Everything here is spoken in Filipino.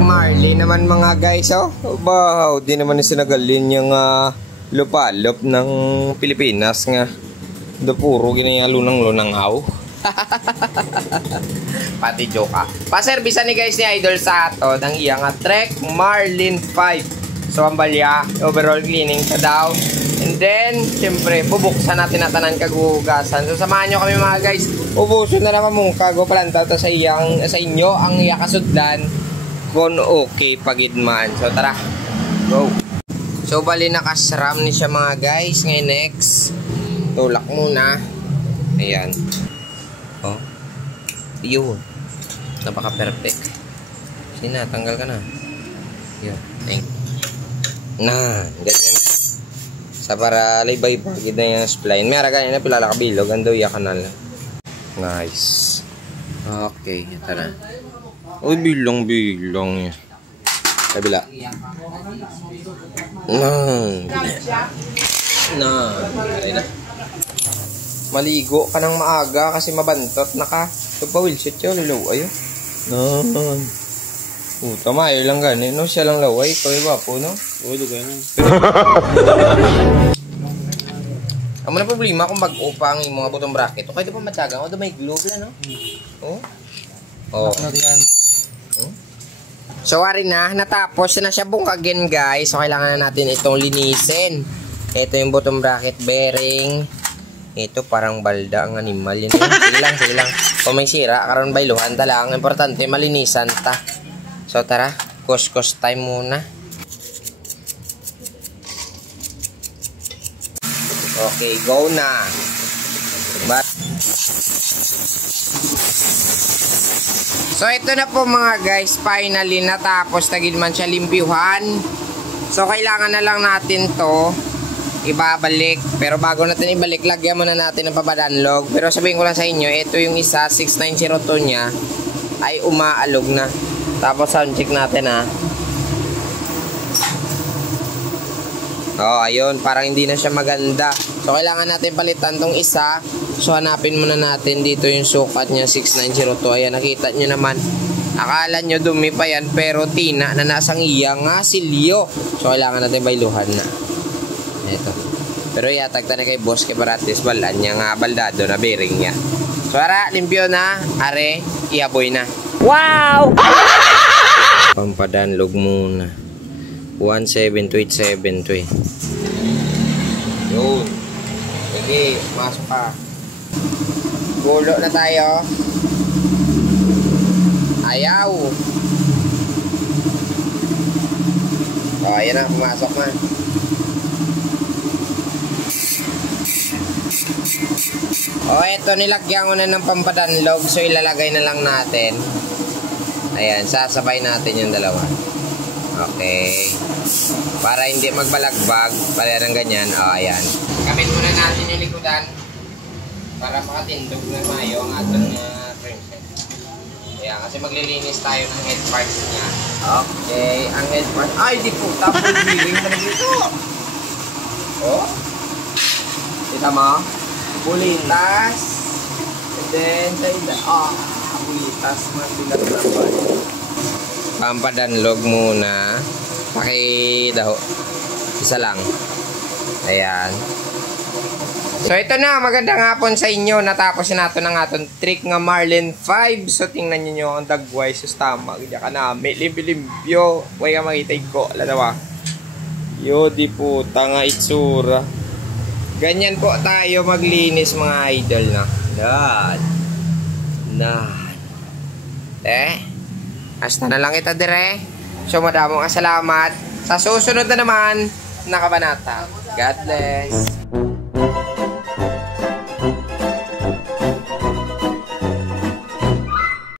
Marlin naman mga guys, oh. Wow, di naman sinagalin yung lupalop ng Pilipinas nga. Do puro ginayalo ng lunangaw. Pati joke ah. Paservisan ni guys ni Idol sa ato ng iyang Trek Marlin 5. So ang balya, overall cleaning ka daw. And then, siyempre, bubuksan natin na tanan kagugasan. So samahan nyo kami mga guys. Ubuso na naman mong kago palanta sa inyo ang iya kasudlan kung okay pagidman. So tara, go. So bali nakasram ni siya mga guys. Ngayon next, tulak muna. Ayan. Oh. Yun. Napaka perfect. Sina, tanggal ka na. Yun. Thank you. Na, ganyan. Sa para libay pagid na yung spline. May aragan na pila kabilog. Ando iya kanal. Nice. Okay, ito na. Uy, bilang niya. Kabila. Na. Maligo ka ng maaga kasi mabantot na ka. Ito pa wilshit yun, lilaw. Ayun. Tama, yun lang gani. No, siya lang laway. Ito yung wapo, no? Oo, ganyan. Ang mga problema kung mag-upang yung mga butong bracket. Okay, ito pa matyagang. O, ito may glove lang, no? Oh. Oh. So, wari na. Natapos na siya bungkagin, guys. So, kailangan na natin itong linisin. Ito yung bottom bracket bearing. Ito parang balda ang animal. Yun. Sige lang. Kung may sira, karon bailuhan ta lang. Importante, malinisan ta. So, tara. Kuskus time muna. Okay, go na. So, ito na po mga guys. Finally, natapos. Tagil man siya limpiuhan. So, kailangan na lang natin to ibabalik. Pero bago natin ibalik, lagyan muna natin ng papadanlog. Pero sabihin ko lang sa inyo, ito yung isa, 6902 niya, ay umaalog na. Tapos sound check natin ha. Oh, ayun, parang hindi na siya maganda. So, kailangan natin palitan tong isa. So, hanapin muna natin dito yung sukat niya, 6902. Ayan, nakita nyo naman. Akala nyo dumi pa yan, pero tina na nasang iya nga silyo. So, kailangan natin bailuhan na. Ito. Pero yatag na kay boss kay Baratis balan niya nga baldado na bearing niya. So, ara, limpyo na. Are, iaboy na. Wow! Pampadanlog muna. 17287 Yun. Sige, masok ka. Gulo na tayo. Ayaw. O, ayan na, pumasok na. O, eto, nilagyan ko na ng pampadanlog. So, ilalagay na lang natin. Ayan, sasabay natin yung dalawa. Okay. Para hindi magbalagbag, para ng ganyan. O, ayan. Kamit muna natin yung likudan para makatindog na mayo ang atong trim set. Ayan, kasi maglilinis tayo ng head parts niya. Okay, ang head parts. Ay, di po. Tapos bearing na dito. O. Kita mo? Bulitas. And then, bulitas. Masilat naman. Pampadanlog muna. Pakidaho. Isa lang. Ayan. So, ito na. Magandang hapon sa inyo. Natapos na nato ng atong trick nga Marlin 5. So, tingnan nyo ang dagway sa stomach. Diyan ka namin. Limpyo. Huwag ka makitay ko. Alam na ba? Yo, di puta nga itsura. Ganyan po tayo maglinis mga idol na. Hasta na lang kita dire. So, madamong salamat. Sa susunod na naman, nakabanata. God bless.